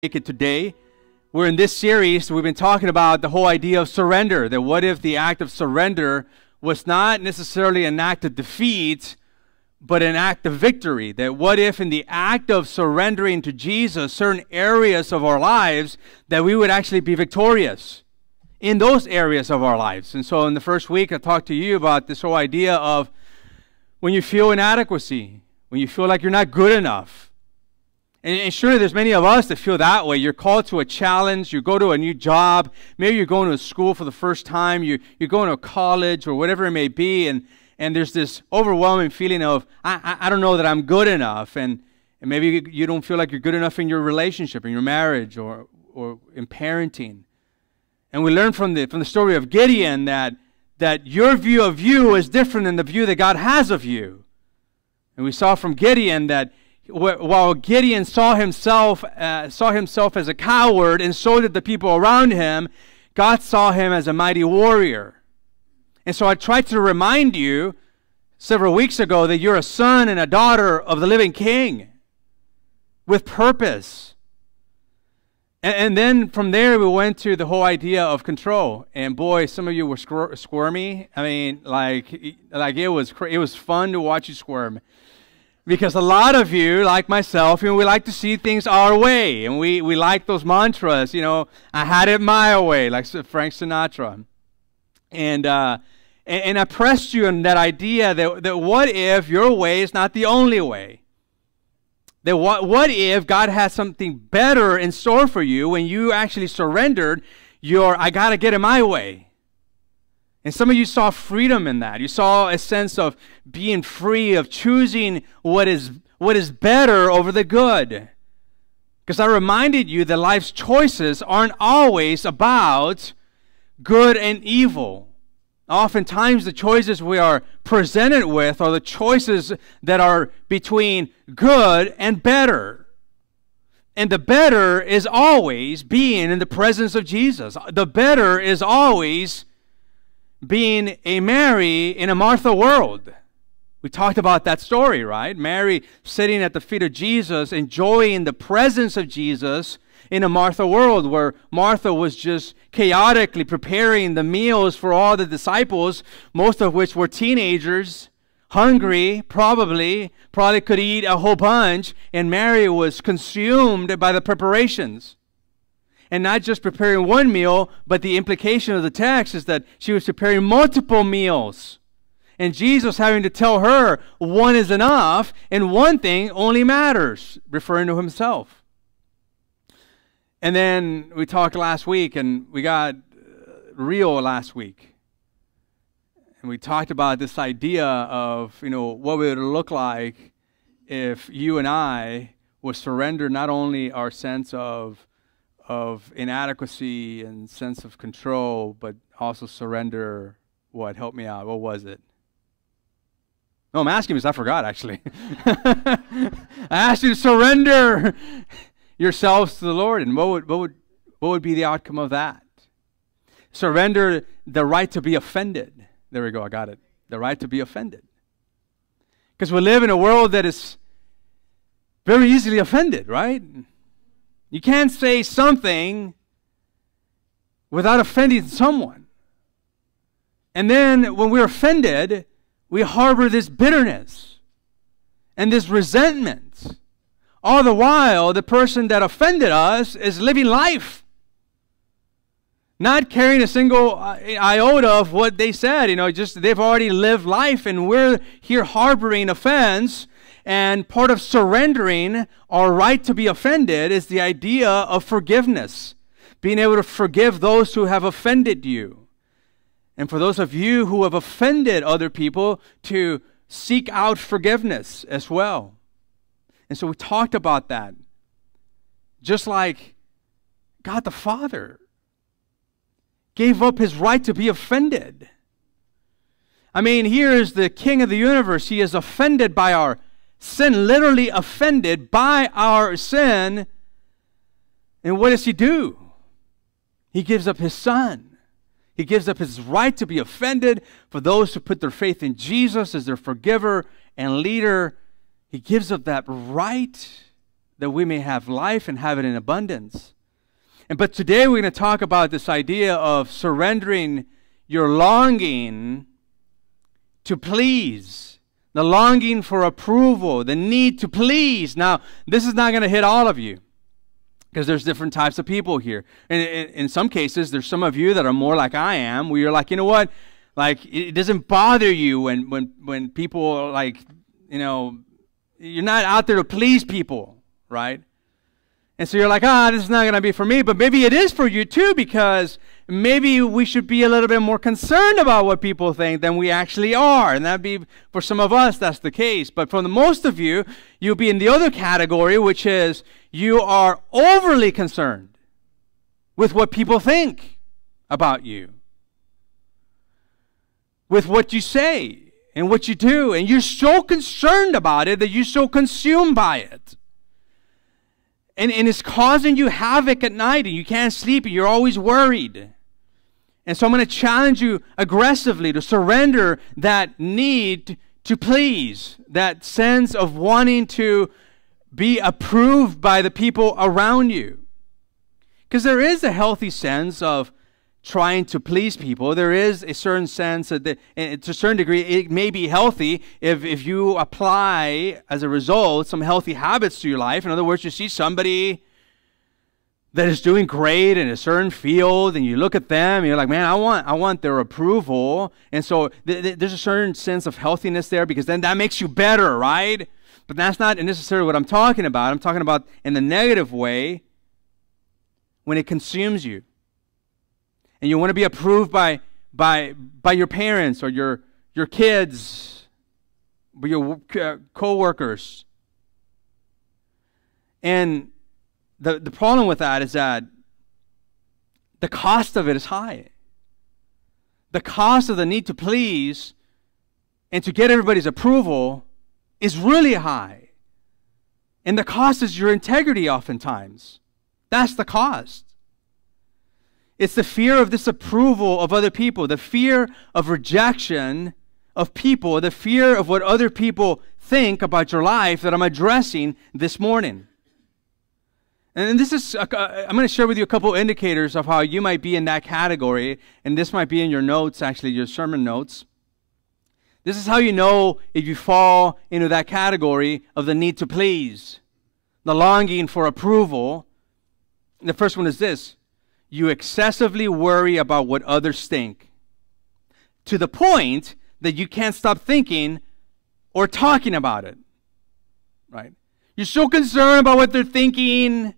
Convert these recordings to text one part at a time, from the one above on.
Make it today. We're in this series, we've been talking about the whole idea of surrender, that what if the act of surrender was not necessarily an act of defeat, but an act of victory, that what if in the act of surrendering to Jesus certain areas of our lives, that we would actually be victorious in those areas of our lives. And so in the first week, I talked to you about this whole idea of when you feel inadequacy, when you feel like you're not good enough. And surely there's many of us that feel that way. You're called to a challenge. You go to a new job. Maybe you're going to a school for the first time. You're going to college or whatever it may be. And there's this overwhelming feeling of, I don't know that I'm good enough. And maybe you don't feel like you're good enough in your relationship, in your marriage, or in parenting. And we learn from the story of Gideon that your view of you is different than the view that God has of you. And we saw from Gideon that while Gideon saw himself as a coward, and so did the people around him, God saw him as a mighty warrior. And so I tried to remind you several weeks ago that you're a son and a daughter of the living King with purpose. And then from there we went to the whole idea of control. And boy, some of you were squirmy. I mean, like it was fun to watch you squirm. Because a lot of you, like myself, we like to see things our way. And we like those mantras, I had it my way, like Frank Sinatra. And I pressed you on that idea that what if your way is not the only way? That what if God has something better in store for you when you actually surrendered I got to get it my way? And some of you saw freedom in that. You saw a sense of being free, of choosing what is better over the good. Because I reminded you that life's choices aren't always about good and evil. Oftentimes the choices we are presented with are the choices that are between good and better. And the better is always being in the presence of Jesus. The better is always being a Mary in a Martha world. We talked about that story, right? Mary sitting at the feet of Jesus, enjoying the presence of Jesus in a Martha world where Martha was just chaotically preparing the meals for all the disciples, most of which were teenagers, hungry, probably could eat a whole bunch, and Mary was consumed by the preparations. And not just preparing one meal, but the implication of the text is that she was preparing multiple meals. And Jesus having to tell her one is enough and one thing only matters, referring to himself. And then we talked last week, and we got real last week. And we talked about this idea of, what would it look like if you and I would surrender not only our sense of inadequacy and sense of control, but also surrender what? Help me out. What was it? No, I'm asking because I forgot, actually. I asked you to surrender yourselves to the Lord, and what would be the outcome of that? Surrender the right to be offended. There we go, I got it. The right to be offended. Because we live in a world that is very easily offended, right? You can't say something without offending someone. And then when we're offended, we harbor this bitterness and this resentment. All the while, the person that offended us is living life, not carrying a single iota of what they said. Just they've already lived life, and we're here harboring offense. And part of surrendering our right to be offended is the idea of forgiveness, being able to forgive those who have offended you. And for those of you who have offended other people, to seek out forgiveness as well. And so we talked about that. Just like God the Father gave up his right to be offended. I mean, here is the King of the universe. He is offended by our sin, literally offended by our sin. And what does he do? He gives up his Son. He gives up his right to be offended for those who put their faith in Jesus as their forgiver and leader. He gives up that right that we may have life and have it in abundance. But today we're going to talk about this idea of surrendering your longing to please, the longing for approval, the need to please. Now, this is not going to hit all of you because there's different types of people here. And in some cases, there's some of you that are more like I am, where you're like, you know what? Like, it doesn't bother you when people, like, you know, you're not out there to please people, right? And so you're like, this is not going to be for me. But maybe it is for you too, because maybe we should be a little bit more concerned about what people think than we actually are. And that'd be, for some of us, that's the case. But for the most of you, you'll be in the other category, which is you are overly concerned with what people think about you, with what you say and what you do. And you're so concerned about it that you're so consumed by it. And it's causing you havoc at night, and you can't sleep, and you're always worried. And so I'm going to challenge you aggressively to surrender that need to please, that sense of wanting to be approved by the people around you. Because there is a healthy sense of trying to please people. There is a certain sense that, and to a certain degree, it may be healthy if you apply, as a result, some healthy habits to your life. In other words, you see somebody that is doing great in a certain field, and you look at them, and you're like, man, I want their approval. And so there's a certain sense of healthiness there, because then that makes you better, right? But that's not necessarily what I'm talking about. I'm talking about in the negative way, when it consumes you. And you want to be approved by your parents or your kids, or your co-workers. And the problem with that is that the cost of it is high. The cost of the need to please and to get everybody's approval is really high. And the cost is your integrity oftentimes. That's the cost. It's the fear of disapproval of other people, the fear of rejection of people, the fear of what other people think about your life that I'm addressing this morning. And this is, I'm going to share with you a couple indicators of how you might be in that category, and this might be in your notes, actually, your sermon notes. This is how you know if you fall into that category of the need to please, the longing for approval. The first one is this: you excessively worry about what others think, to the point that you can't stop thinking or talking about it, right? You're so concerned about what they're thinking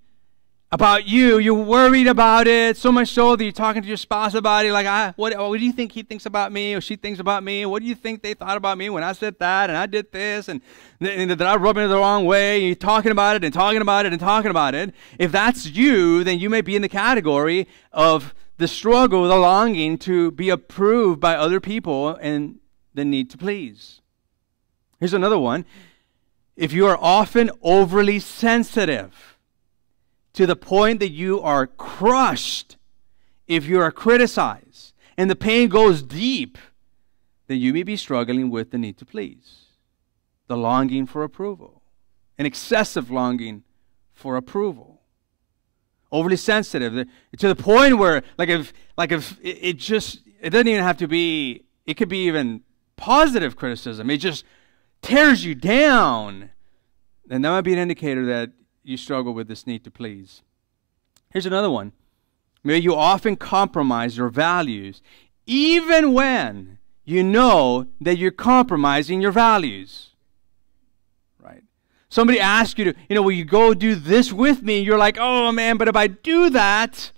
about you. You're worried about it, so much so that you're talking to your spouse about it, like, what do you think he thinks about me or she thinks about me? What do you think they thought about me when I said that and I did this and did I rub it the wrong way? And you're talking about it and talking about it and talking about it. If that's you, then you may be in the category of the struggle, the longing to be approved by other people and the need to please. Here's another one. If you are often overly sensitive, to the point that you are crushed if you are criticized, and the pain goes deep, then you may be struggling with the need to please, the longing for approval, an excessive longing for approval, overly sensitive, to the point where, if it doesn't even have to be, it could be even positive criticism, it just tears you down, then that might be an indicator that you struggle with this need to please. Here's another one. Maybe you often compromise your values, even when you know that you're compromising your values. Right? Somebody asks you to, will you go do this with me? And you're like, oh man, but if I do that,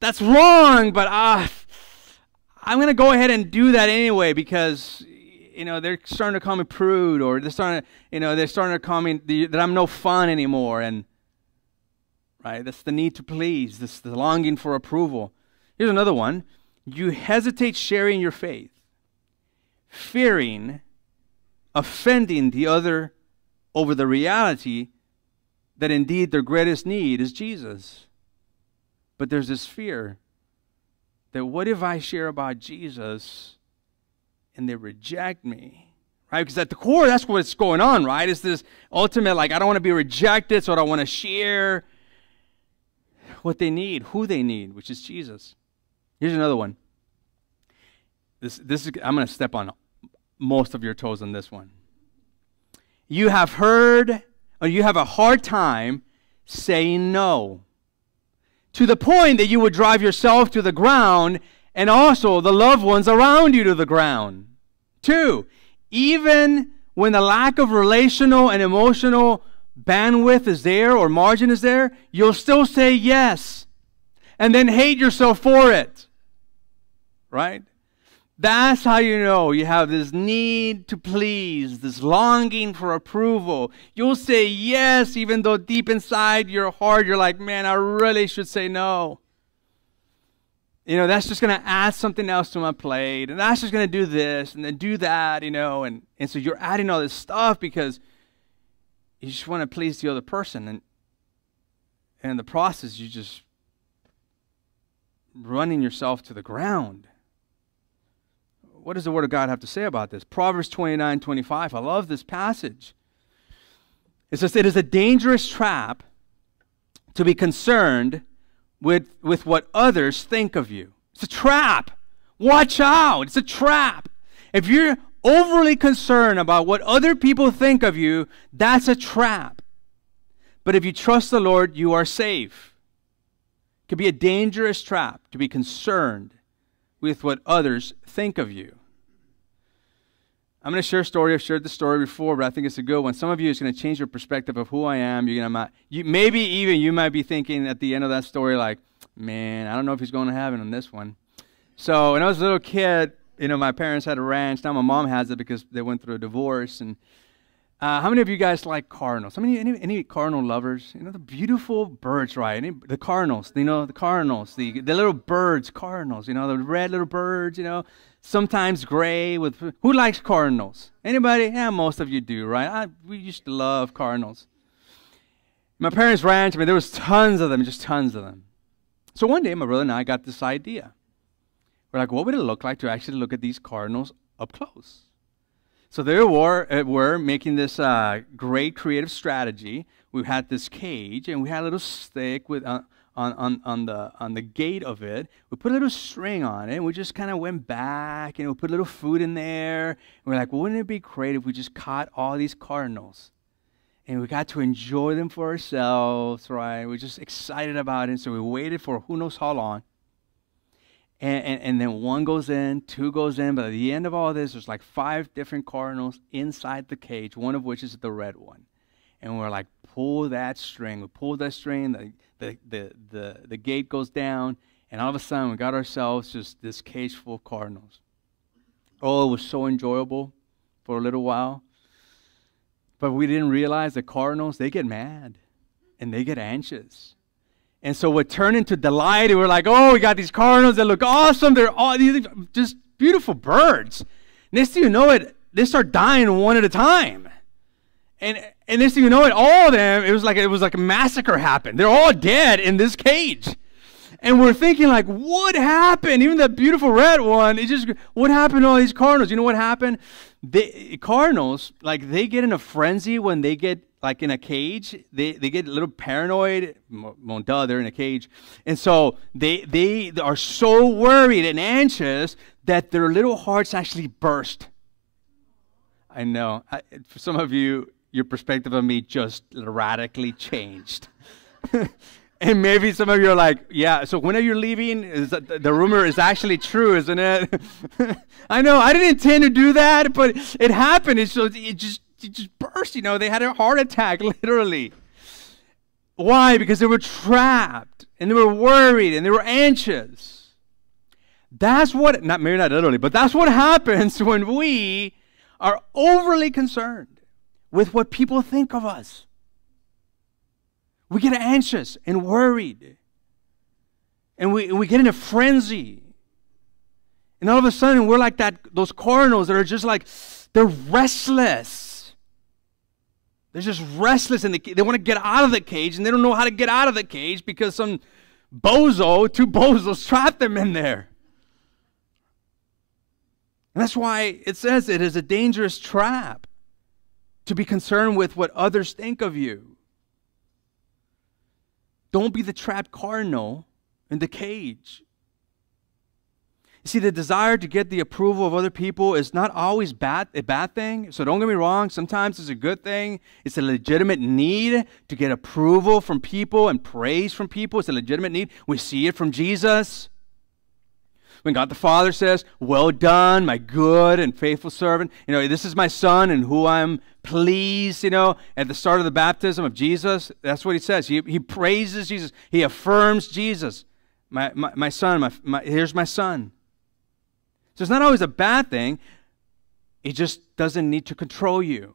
that's wrong, but I'm going to go ahead and do that anyway because they're starting to call me prude, or they're starting to call me that I'm no fun anymore. And right, that's the need to please, this the longing for approval. Here's another one. You hesitate sharing your faith, fearing offending the other over the reality that indeed their greatest need is Jesus. But there's this fear that what if I share about Jesus and they reject me, right? Because at the core, that's what's going on, right? It's this ultimate, like, I don't want to be rejected, so I don't want to share what they need, who they need, which is Jesus. Here's another one. This is, I'm going to step on most of your toes on this one. You have heard, or you have a hard time saying no, to the point that you would drive yourself to the ground and also the loved ones around you to the ground. 2, even when the lack of relational and emotional bandwidth is there or margin is there, you'll still say yes and then hate yourself for it. Right? That's how you know you have this need to please, this longing for approval. You'll say yes, even though deep inside your heart, you're like, man, I really should say no. You know, that's just going to add something else to my plate, and that's just going to do this and then do that, you know, and so you're adding all this stuff because you just want to please the other person, and in the process, you just running yourself to the ground. What does the Word of God have to say about this? Proverbs 29:25. I love this passage. It says, it is a dangerous trap to be concerned with what others think of you. It's a trap. Watch out. It's a trap. If you're overly concerned about what other people think of you, that's a trap. But if you trust the Lord, you are safe. It could be a dangerous trap to be concerned with what others think of you. I'm going to share a story. I've shared the story before, but I think it's a good one. Some of you, it's going to change your perspective of who I am. Maybe even you might be thinking at the end of that story, like, man, I don't know if he's going to heaven on this one. So when I was a little kid, you know, my parents had a ranch. Now my mom has it because they went through a divorce. And how many of you guys like cardinals? Any cardinal lovers? You know, the beautiful birds, right? The cardinals, you know, the cardinals, the little birds, cardinals, you know, the red little birds, you know, sometimes gray. Who likes cardinals? Anybody? Yeah, most of you do, right? We used to love cardinals. My parents' ranch, I mean, there was tons of them, just tons of them. So one day, my brother and I got this idea. We're like, what would it look like to actually look at these cardinals up close? So there we're making this great creative strategy. We had this cage, and we had a little stick with on the gate of it. We put a little string on it, and we just kind of went back, and we put a little food in there. And we're like, wouldn't it be great if we just caught all these cardinals? And we got to enjoy them for ourselves, right? We're just excited about it. So we waited for who knows how long. And then 1 goes in, 2 goes in, but at the end of all this, there's like 5 different cardinals inside the cage, one of which is the red one. And we're like, pull that string. We pulled that string, the gate goes down, and all of a sudden we got ourselves just this cage full of cardinals. Oh, it was so enjoyable for a little while. But we didn't realize the cardinals, they get mad, and they get anxious. And so what turned into delight, and we're like, oh, we got these cardinals that look awesome. They're all these just beautiful birds. Next thing you know it, they start dying one at a time. And next thing you know it, all of them, it was like a massacre happened. They're all dead in this cage. And we're thinking like, what happened? Even that beautiful red one, what happened to all these cardinals? You know what happened? Cardinals, like they get in a frenzy when they get like in a cage. They get a little paranoid. Well, duh, they're in a cage. And so they are so worried and anxious that their little hearts actually burst. I know. For some of you, your perspective of me just radically changed. And maybe some of you are like, yeah, so when are you leaving? The rumor is actually true, isn't it? I know, I didn't intend to do that, but it happened. And so it just burst, you know. They had a heart attack, literally. Why? Because they were trapped, and they were worried, and they were anxious. That's what, maybe not literally, but that's what happens when we are overly concerned with what people think of us. We get anxious and worried. And we get in a frenzy. And all of a sudden, we're like those cardinals that are just like, they're restless. They're just restless, and they want to get out of the cage, and they don't know how to get out of the cage because some two bozos trapped them in there. And that's why it says it is a dangerous trap to be concerned with what others think of you. Don't be the trapped cardinal in the cage. You see, the desire to get the approval of other people is not always a bad thing. So don't get me wrong. Sometimes it's a good thing. It's a legitimate need to get approval from people and praise from people. It's a legitimate need. We see it from Jesus. When God the Father says, "Well done, my good and faithful servant. This is my son in who I'm pleased," at the start of the baptism of Jesus. That's what he says. He praises Jesus. He affirms Jesus. My son, here's my son. So it's not always a bad thing. It just doesn't need to control you.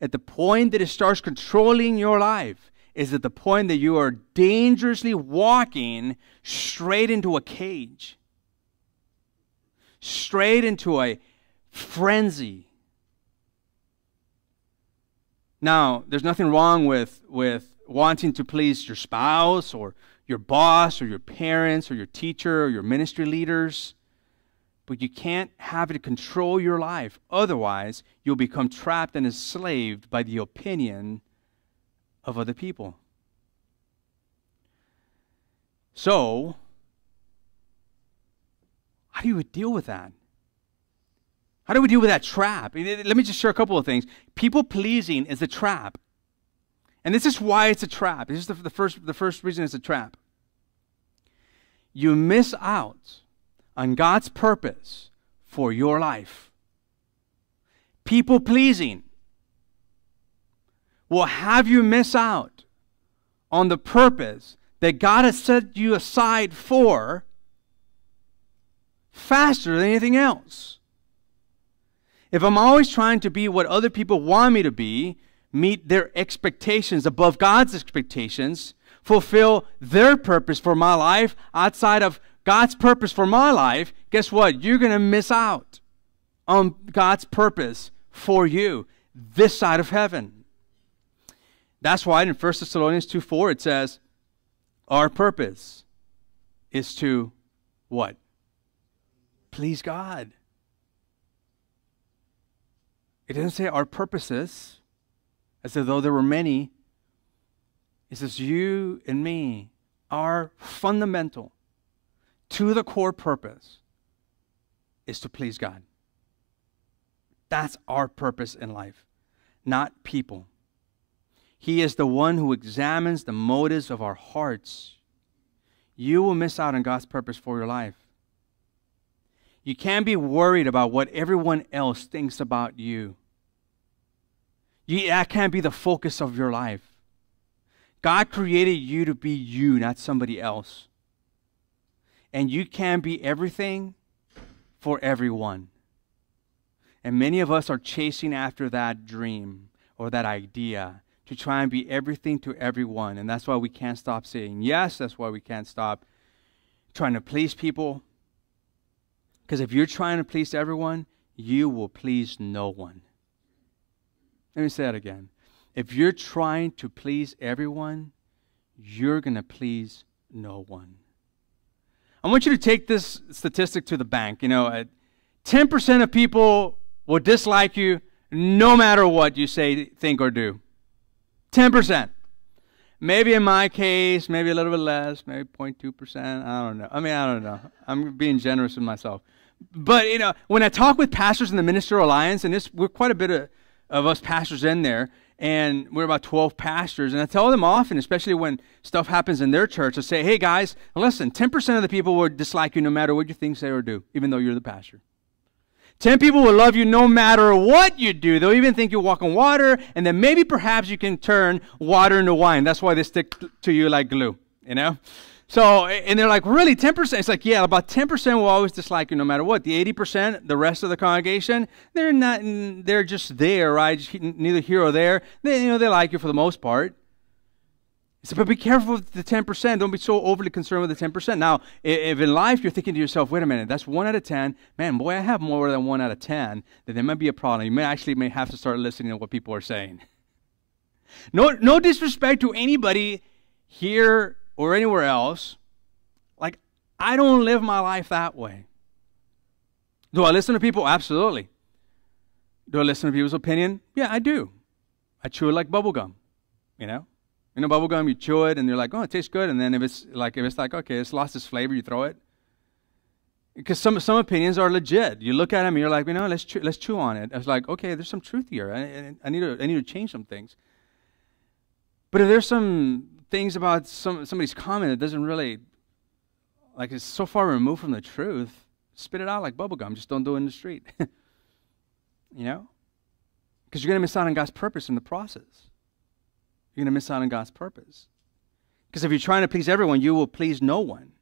At the point that it starts controlling your life is at the point that you are dangerously walking straight into a cage, straight into a frenzy. Now, there's nothing wrong with wanting to please your spouse or your boss or your parents or your teacher or your ministry leaders, but you can't have it control your life. Otherwise, you'll become trapped and enslaved by the opinion of other people. So, how do you deal with that? How do we deal with that trap? Let me just share a couple of things. People-pleasing is a trap. And this is why it's a trap. This is the first reason it's a trap. You miss out on God's purpose for your life. People-pleasing will have you miss out on the purpose that God has set you aside for faster than anything else. If I'm always trying to be what other people want me to be, meet their expectations above God's expectations, fulfill their purpose for my life outside of God's purpose for my life, guess what? You're going to miss out on God's purpose for you this side of heaven. That's why in 1 Thessalonians 2:4 it says, our purpose is to what? Please God. It doesn't say our purposes, as though there were many. It says you and me, our fundamental, to the core purpose is to please God. That's our purpose in life, not people. He is the one who examines the motives of our hearts. You will miss out on God's purpose for your life. You can't be worried about what everyone else thinks about you. That can't be the focus of your life. God created you to be you, not somebody else. And you can be everything for everyone. And many of us are chasing after that dream or that idea to try and be everything to everyone. And that's why we can't stop saying yes. That's why we can't stop trying to please people. Because if you're trying to please everyone, you will please no one. Let me say that again. If you're trying to please everyone, you're going to please no one. I want you to take this statistic to the bank. 10% of people will dislike you no matter what you say, think, or do. 10%. Maybe in my case, maybe a little bit less, maybe 0.2%. I don't know. I don't know. I'm being generous with myself. But, when I talk with pastors in the Ministerial Alliance, and we're quite a bit of us pastors in there, and we're about 12 pastors, and I tell them often, especially when stuff happens in their church, I say, hey guys, listen, 10% of the people will dislike you no matter what you think, say, or do, even though you're the pastor. 10 people will love you no matter what you do. They'll even think you walk on water, and then maybe perhaps you can turn water into wine. That's why they stick to you like glue, So, and they're like, really, 10%? It's like, yeah, about 10% will always dislike you no matter what. The 80%, the rest of the congregation, they're just there, right? Neither here or there. They like you for the most part. So, but be careful with the 10%. Don't be so overly concerned with the 10%. Now, if in life you're thinking to yourself, wait a minute, that's 1 out of 10. Man, boy, I have more than 1 out of 10. Then there might be a problem. You may have to start listening to what people are saying. No disrespect to anybody here or anywhere else. Like, I don't live my life that way. Do I listen to people? Absolutely. Do I listen to people's opinion? Yeah, I do. I chew it like bubble gum, you know? You know, bubble gum, you chew it, and you're like, oh, it tastes good. And then if it's like, okay, it's lost its flavor, you throw it. Because some opinions are legit. You look at them, and you're like, let's chew on it. I was like, okay, there's some truth here. I need to change some things. But if there's some things about somebody's comment that doesn't really, like, it's so far removed from the truth, spit it out like bubble gum. Just don't do it in the street. You know? Because you're going to miss out on God's purpose in the process. You're going to miss out on God's purpose. Because if you're trying to please everyone, you will please no one.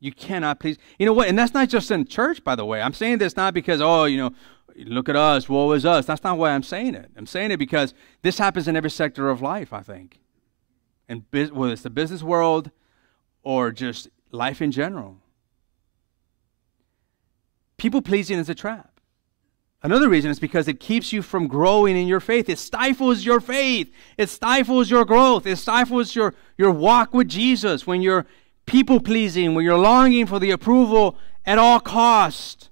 You cannot please. You know what? And that's not just in church, by the way. I'm saying this not because, look at us, woe is us. That's not why I'm saying it. I'm saying it because this happens in every sector of life, I think. And whether it's the business world or just life in general. People pleasing is a trap. Another reason is because it keeps you from growing in your faith. It stifles your faith. It stifles your growth. It stifles your walk with Jesus when you're people-pleasing, when you're longing for the approval at all cost.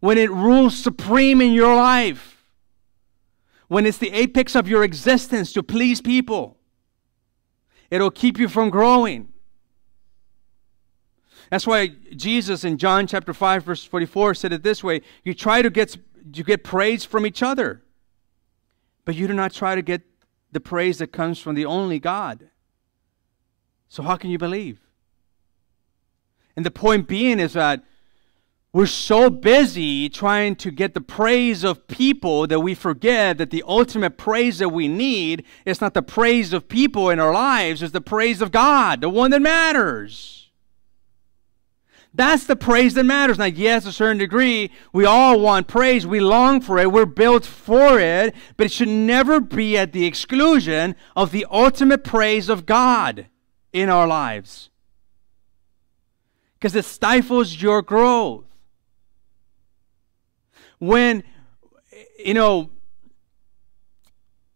When it rules supreme in your life. When it's the apex of your existence to please people. It'll keep you from growing. That's why Jesus in John chapter 5, verse 44 said it this way, you get praise from each other, but you do not try to get the praise that comes from the only God. So how can you believe? And the point being is that we're so busy trying to get the praise of people that we forget that the ultimate praise that we need is not the praise of people in our lives, it's the praise of God, the one that matters. That's the praise that matters. Now, yes, to a certain degree, we all want praise. We long for it. We're built for it. But it should never be at the exclusion of the ultimate praise of God in our lives. Because it stifles your growth. When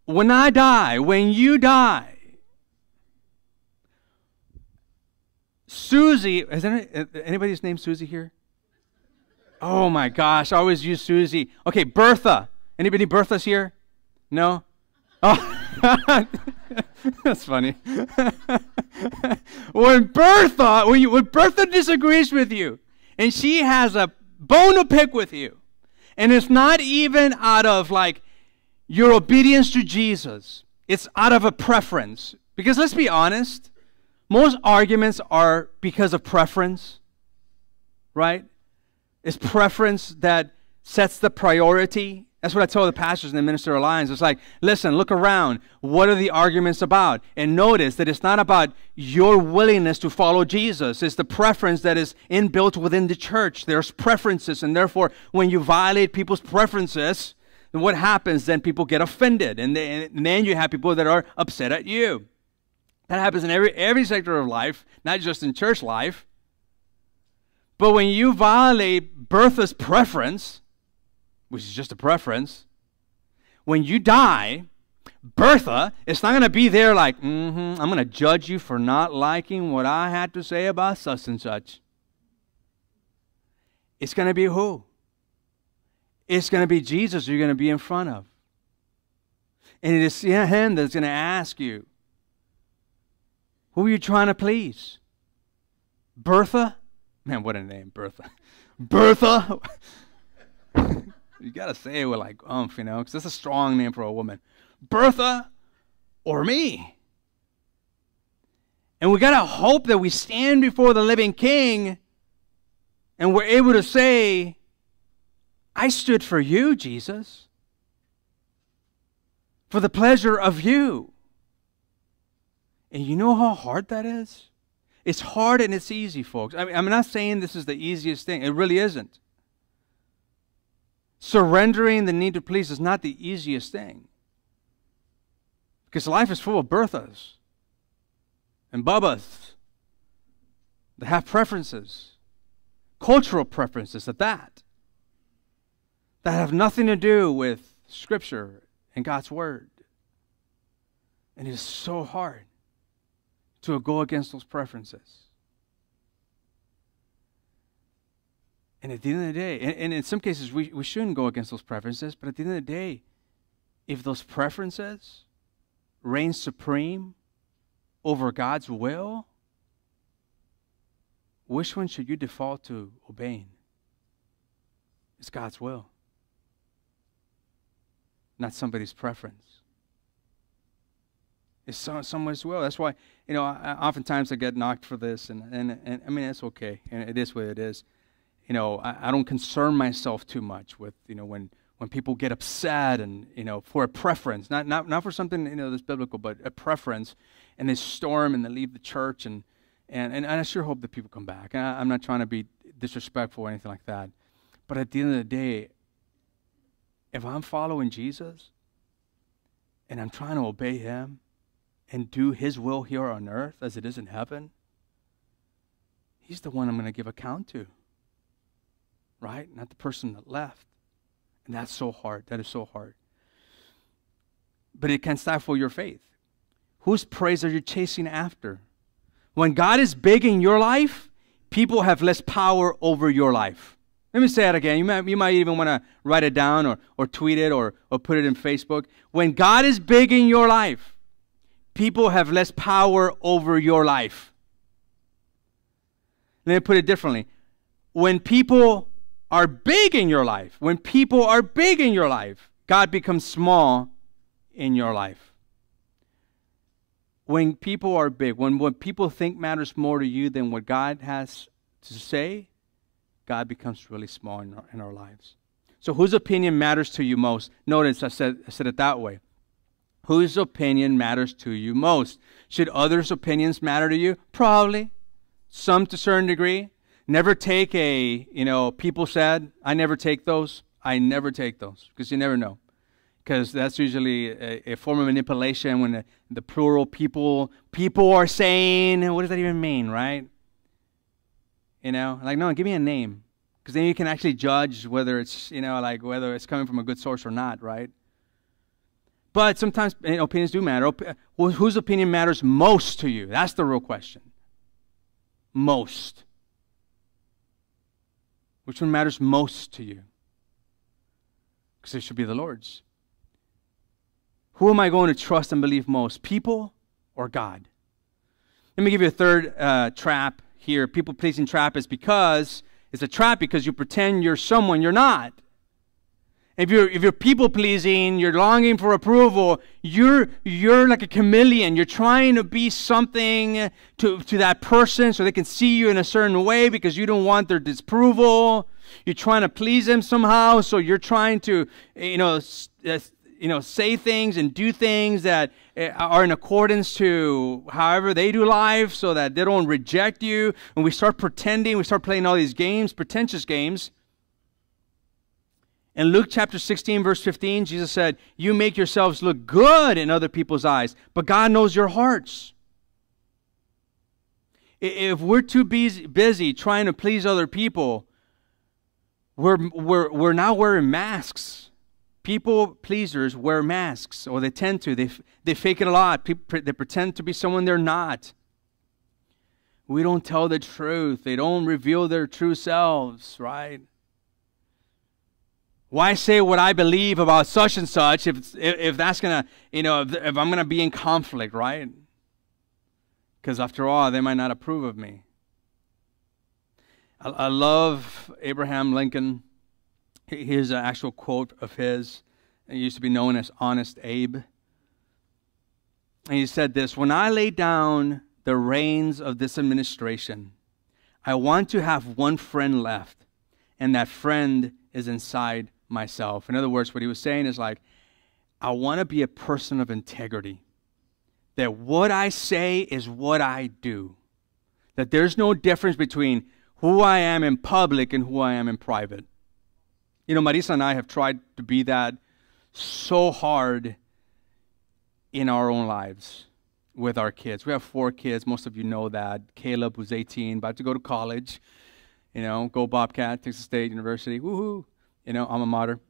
I die, when you die, Susie, is there anybody's name Susie here? Oh my gosh, I always use Susie. Okay, Bertha. Anybody Berthas here? No? Oh, that's funny. When Bertha disagrees with you, and she has a bone to pick with you, and it's not even out of like your obedience to Jesus, it's out of a preference. Because let's be honest, most arguments are because of preference, right? It's preference that sets the priority. That's what I tell the pastors in the Minister Alliance. It's like, listen, look around. What are the arguments about? And notice that it's not about your willingness to follow Jesus. It's the preference that is inbuilt within the church. There's preferences, and therefore, when you violate people's preferences, then what happens? Then people get offended, and then you have people that are upset at you. That happens in every sector of life, not just in church life. But when you violate Bertha's preference, which is just a preference, when you die, Bertha is not going to be there like, I'm going to judge you for not liking what I had to say about such and such. It's going to be who? It's going to be Jesus you're going to be in front of. And it is him that's going to ask you, who are you trying to please? Bertha? Man, what a name, Bertha. Bertha? You got to say it with like because that's a strong name for a woman. Bertha or me? And we got to hope that we stand before the living King and we're able to say, I stood for you, Jesus, for the pleasure of you. And you know how hard that is? It's hard and it's easy, folks. I mean, I'm not saying this is the easiest thing. It really isn't. Surrendering the need to please is not the easiest thing. Because life is full of Berthas and Bubbas that have preferences, cultural preferences at that have nothing to do with Scripture and God's Word. And it is so hard to go against those preferences. And at the end of the day, and in some cases we shouldn't go against those preferences, but at the end of the day, if those preferences reign supreme over God's will, which one should you default to obeying? It's God's will, not somebody's preference. It's someone's will. That's why, oftentimes I get knocked for this, and I mean, it's okay, and it is what it is. I don't concern myself too much with, when people get upset and, for a preference, not for something, that's biblical, but a preference, and they storm and they leave the church, and I sure hope that people come back. I'm not trying to be disrespectful or anything like that. But at the end of the day, if I'm following Jesus and I'm trying to obey him and do his will here on earth as it is in heaven, he's the one I'm going to give account to. Right? Not the person that left. And that's so hard. That is so hard. But it can stifle your faith. Whose praise are you chasing after? When God is big in your life, people have less power over your life. Let me say it again. You might even want to write it down or tweet it or put it in Facebook. When God is big in your life, people have less power over your life. Let me put it differently. When people are big in your life, God becomes small in your life. When people are big, when what people think matters more to you than what God has to say, God becomes really small in our lives. So whose opinion matters to you most? Notice I said it that way. Whose opinion matters to you most? Should others' opinions matter to you? Probably. Some to a certain degree. Never take people said. I never take those. Because you never know. Because that's usually a form of manipulation when the plural people are saying, what does that even mean, right? No, give me a name. Because then you can actually judge whether it's, whether it's coming from a good source or not, right? But sometimes opinions do matter. Whose opinion matters most to you? That's the real question. Most. Which one matters most to you? Because it should be the Lord's. Who am I going to trust and believe most? People or God? Let me give you a third trap here. People-pleasing trap is because it's a trap because you pretend you're someone you're not. If you're people-pleasing, you're longing for approval, you're like a chameleon. You're trying to be something to that person so they can see you in a certain way because you don't want their disapproval. You're trying to please them somehow, so you're trying to, say things and do things that are in accordance to however they do life so that they don't reject you. And we start pretending, we start playing all these games, pretentious games. In Luke chapter 16, verse 15, Jesus said, you make yourselves look good in other people's eyes, but God knows your hearts. If we're too busy trying to please other people, we're now wearing masks. People pleasers wear masks, or they tend to. They fake it a lot. They pretend to be someone they're not. We don't tell the truth. They don't reveal their true selves, right? Why say what I believe about such and such if that's gonna, if I'm gonna be in conflict, right? Because after all, they might not approve of me. I love Abraham Lincoln. Here's an actual quote of his. He used to be known as Honest Abe. And he said this, when I lay down the reins of this administration, I want to have one friend left, and that friend is inside myself. In other words, what he was saying is like, I want to be a person of integrity. That what I say is what I do. That there's no difference between who I am in public and who I am in private. Marisa and I have tried to be that so hard in our own lives with our kids. We have 4 kids. Most of you know that. Caleb, who's 18, about to go to college. Go Bobcat, Texas State University. Woohoo! Alma mater.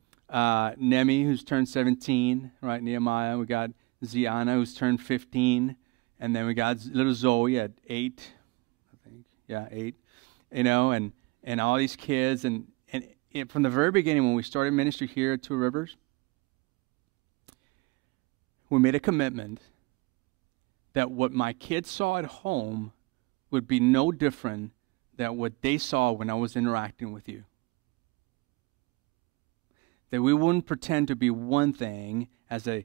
Nemi, who's turned 17, right? Nehemiah. We got Ziana, who's turned 15. And then we got little Zoe at 8, I think. Yeah, 8. and all these kids. And from the very beginning, when we started ministry here at Two Rivers, we made a commitment that what my kids saw at home would be no different than what they saw when I was interacting with you. That we wouldn't pretend to be one thing as a,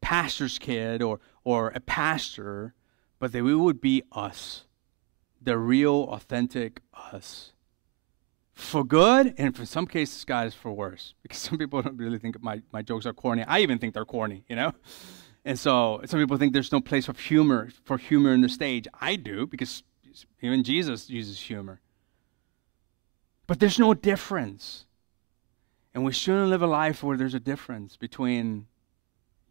pastor's kid or a pastor, but that we would be us, the real, authentic us. For good, and for some cases, guys, for worse. Because some people don't really think my jokes are corny. I even think they're corny, And so some people think there's no place for humor in the stage. I do, because even Jesus uses humor. But there's no difference. And we shouldn't live a life where there's a difference between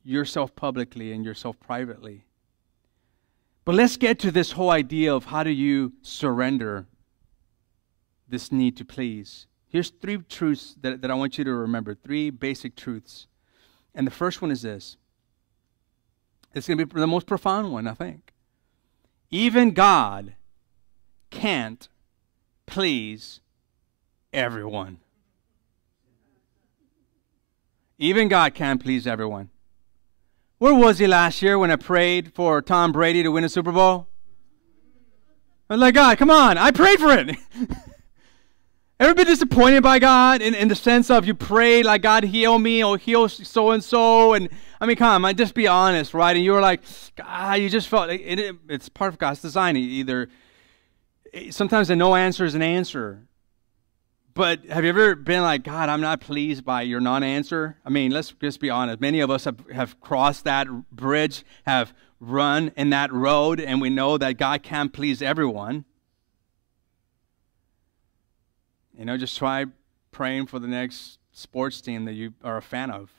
yourself publicly and yourself privately. But let's get to this whole idea of how do you surrender this need to please. Here's 3 truths that I want you to remember, 3 basic truths. And the first one is this. It's going to be the most profound one, I think. Even God can't please everyone. Even God can't please everyone. Where was he last year when I prayed for Tom Brady to win a Super Bowl? I was like, God, come on, I prayed for it. Ever been disappointed by God in the sense of you pray like, God, heal me or heal so-and-so? And I mean, come on, just be honest, right? And you were like, God, you just felt, it's part of God's design. Sometimes a no answer is an answer. But have you ever been like, God, I'm not pleased by your non-answer? I mean, let's just be honest. Many of us have crossed that bridge, have run in that road, and we know that God can't please everyone. Just try praying for the next sports team that you are a fan of.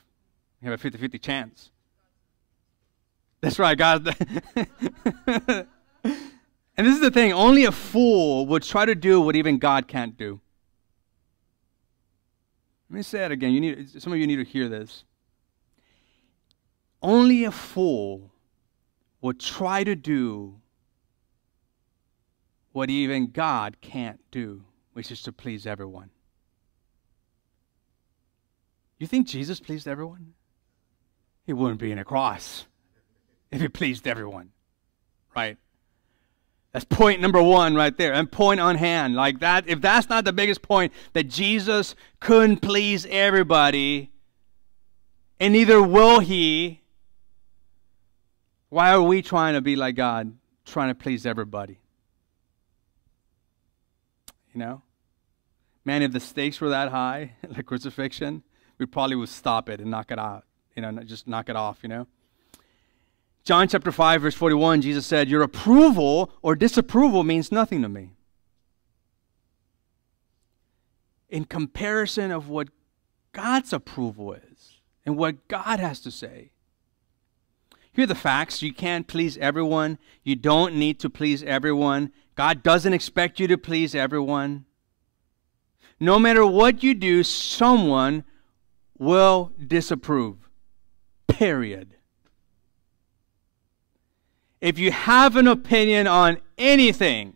You have a 50-50 chance. That's right, God. And this is the thing. Only a fool would try to do what even God can't do. Let me say it again. Some of you need to hear this. Only a fool would try to do what even God can't do, which is to please everyone. You think Jesus pleased everyone? He wouldn't be in a cross if he pleased everyone, right? That's point number 1 right there, and point on hand. Like that, if that's not the biggest point, that Jesus couldn't please everybody, and neither will he, why are we trying to be like God, trying to please everybody? Man, if the stakes were that high, like crucifixion, we probably would stop it and knock it out. Just knock it off, John chapter 5, verse 41, Jesus said, your approval or disapproval means nothing to me. In comparison of what God's approval is and what God has to say. Here are the facts. You can't please everyone. You don't need to please everyone. God doesn't expect you to please everyone. No matter what you do, someone will disapprove. Period. If you have an opinion on anything,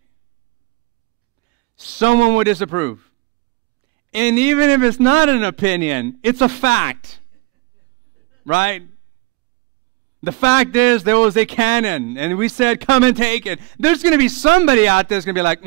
someone will disapprove. And even if it's not an opinion, it's a fact. Right? The fact is, there was a cannon, and we said, come and take it. There's going to be somebody out there that's going to be like,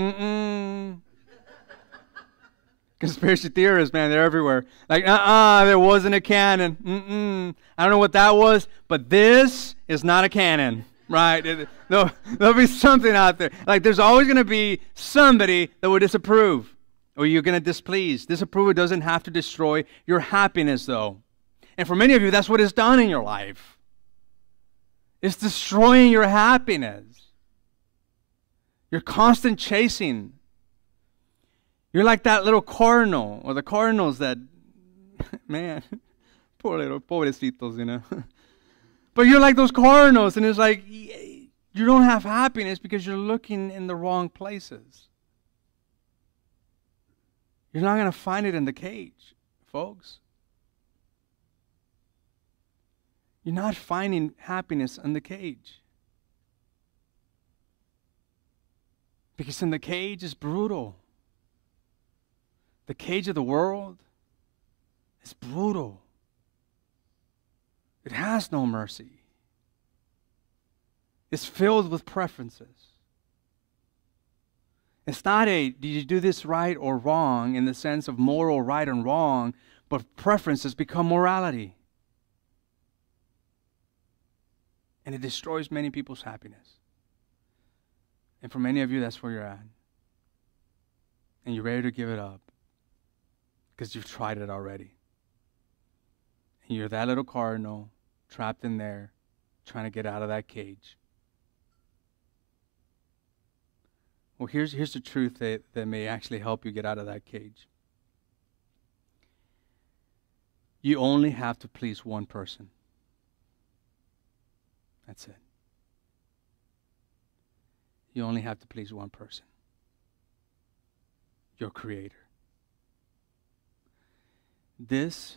Conspiracy theorists, man, they're everywhere. Like, there wasn't a cannon. I don't know what that was, but this is not a cannon, right? There'll be something out there. Like, there's always going to be somebody that will disapprove, or you're going to displease. Disapproval doesn't have to destroy your happiness, though. And for many of you, that's what it's done in your life. It's destroying your happiness. Your constant chasing. You're like that little cardinal, or the cardinals that, man, pobrecitos, But you're like those cardinals, and it's like, you don't have happiness because you're looking in the wrong places. You're not going to find it in the cage, folks. You're not finding happiness in the cage. Because in the cage is brutal. The cage of the world is brutal. It has no mercy. It's filled with preferences. It's not a, did you do this right or wrong in the sense of moral right and wrong, but preferences become morality. And it destroys many people's happiness. And for many of you, that's where you're at. And you're ready to give it up because you've tried it already. And you're that little cardinal trapped in there trying to get out of that cage. Well, here's the truth that may actually help you get out of that cage. You only have to please one person. That's it. You only have to please one person. Your Creator. This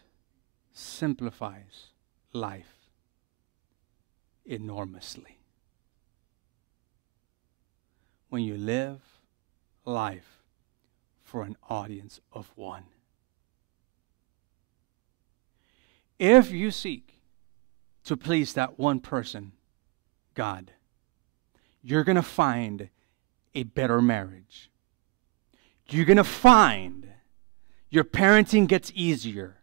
simplifies life enormously. When you live life for an audience of one. If you seek to please that one person, God, you're going to find a better marriage. You're going to find your parenting gets easier.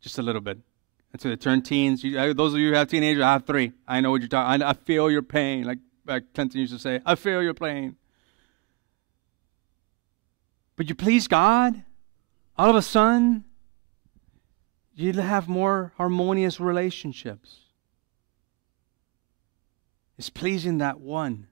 Just a little bit. Until they turn teens. Those of you who have teenagers, I have 3. I know what you're talking. I feel your pain. Like Clinton used to say, I feel your pain. But you please God, all of a sudden, you'll have more harmonious relationships. It's pleasing that one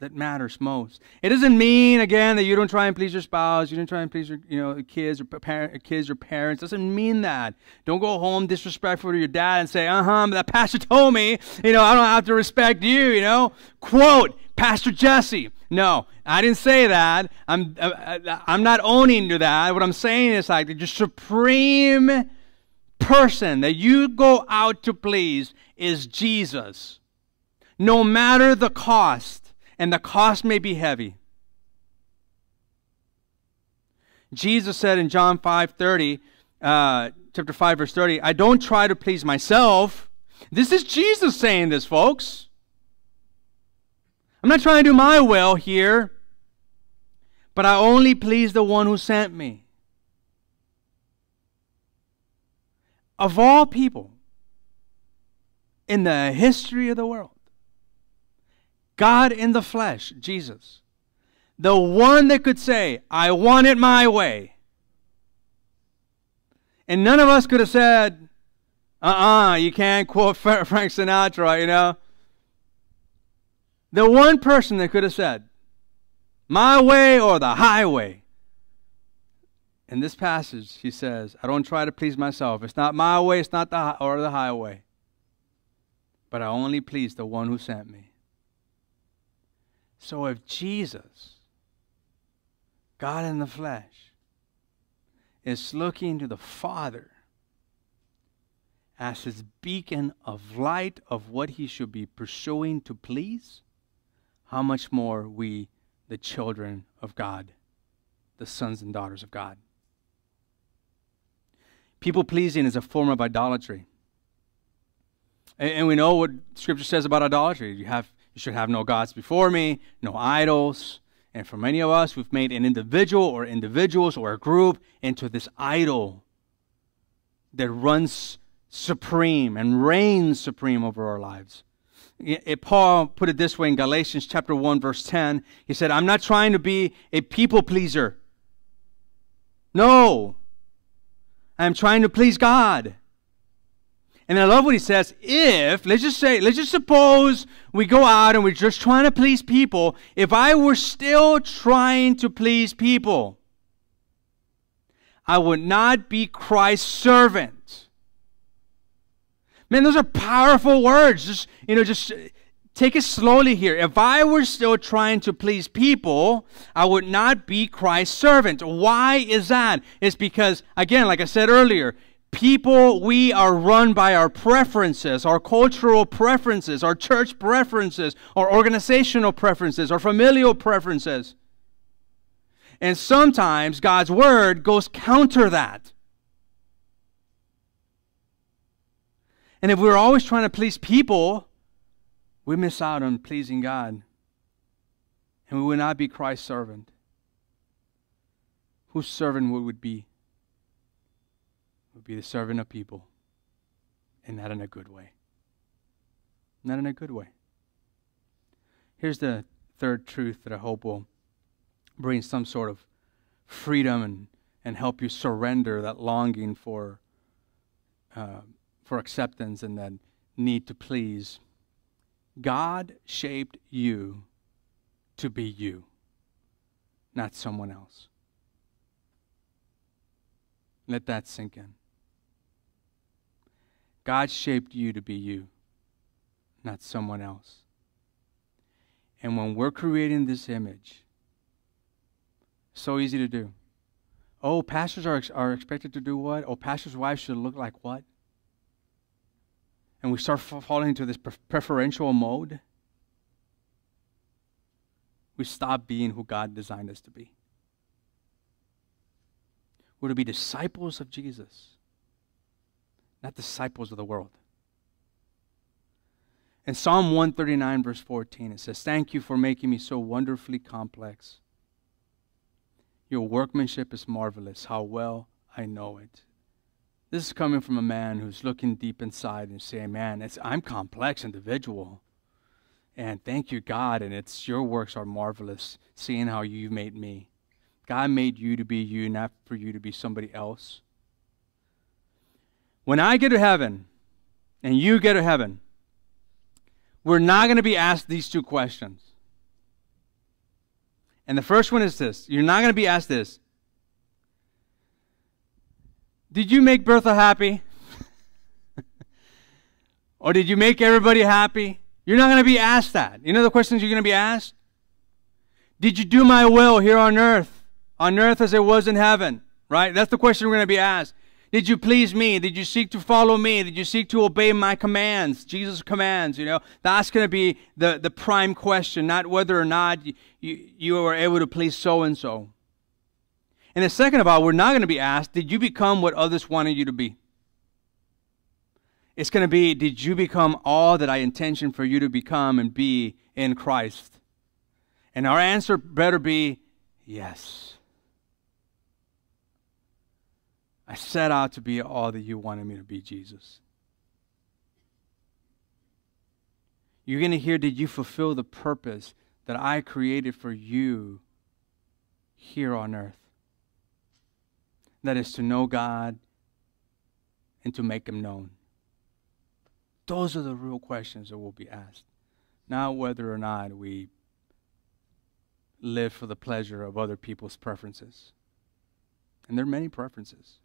that matters most. It doesn't mean, again, that you don't try and please your spouse, you don't try and please your kids or parents. It doesn't mean that. Don't go home disrespectful to your dad and say, that pastor told me, I don't have to respect you, Quote, Pastor Jesse. No, I didn't say that. I'm not owning to that. What I'm saying is like the supreme person that you go out to please is Jesus. No matter the cost, and the cost may be heavy. Jesus said in John 5:30, chapter 5, verse 30, I don't try to please myself. This is Jesus saying this, folks. I'm not trying to do my will here, but I only please the one who sent me. Of all people in the history of the world, God in the flesh, Jesus, the one that could say, I want it my way. And none of us could have said, you can't quote Frank Sinatra, The one person that could have said, my way or the highway. In this passage, he says, I don't try to please myself. It's not my way, it's not the highway. But I only please the one who sent me. So if Jesus, God in the flesh, is looking to the Father as his beacon of light of what he should be pursuing to please, how much more we, the children of God, the sons and daughters of God. People-pleasing is a form of idolatry. And we know what Scripture says about idolatry. You should have no gods before me, no idols. And for many of us, we've made an individual or individuals or a group into this idol that runs supreme and reigns supreme over our lives. Paul put it this way in Galatians chapter 1, verse 10. He said, I'm not trying to be a people pleaser. No. I'm trying to please God. And I love what he says, let's just suppose we go out and we're just trying to please people. If I were still trying to please people, I would not be Christ's servant. Man, those are powerful words. Just take it slowly here. If I were still trying to please people, I would not be Christ's servant. Why is that? It's because, again, like I said earlier, people, we are run by our preferences, our cultural preferences, our church preferences, our organizational preferences, our familial preferences. And sometimes God's word goes counter that. And if we're always trying to please people, we miss out on pleasing God. And we will not be Christ's servant. Whose servant would we be? Would be the servant of people. And not in a good way. Not in a good way. Here's the third truth that I hope will bring some sort of freedom and help you surrender that longing for acceptance and that need to please. God shaped you to be you, not someone else. Let that sink in. God shaped you to be you, not someone else. And when we're creating this image, so easy to do. Oh, pastors are expected to do what? Oh, pastors' wives should look like what? And we start falling into this preferential mode. We stop being who God designed us to be. We're to be disciples of Jesus, not disciples of the world. In Psalm 139, verse 14, it says, "Thank you for making me so wonderfully complex. Your workmanship is marvelous. How well I know it." This is coming from a man who's looking deep inside and saying, man, I'm complex individual. And thank you, God, and your works are marvelous, seeing how you made me. God made you to be you, not for you to be somebody else. When I get to heaven, and you get to heaven, we're not going to be asked these two questions. And the first one is this. You're not going to be asked this. Did you make Bertha happy? Or did you make everybody happy? You're not going to be asked that. You know the questions you're going to be asked? Did you do my will here on earth as it was in heaven? Right? That's the question we're going to be asked. Did you please me? Did you seek to follow me? Did you seek to obey my commands, Jesus' commands? You know, that's going to be the prime question, not whether or not you were able to please so-and-so. And the second of all, we're not going to be asked, did you become what others wanted you to be? It's going to be, did you become all that I intentioned for you to become and be in Christ? And our answer better be, yes. I set out to be all that you wanted me to be, Jesus. You're going to hear, did you fulfill the purpose that I created for you here on earth? That is to know God and to make Him known. Those are the real questions that will be asked. Not whether or not we live for the pleasure of other people's preferences. And there are many preferences.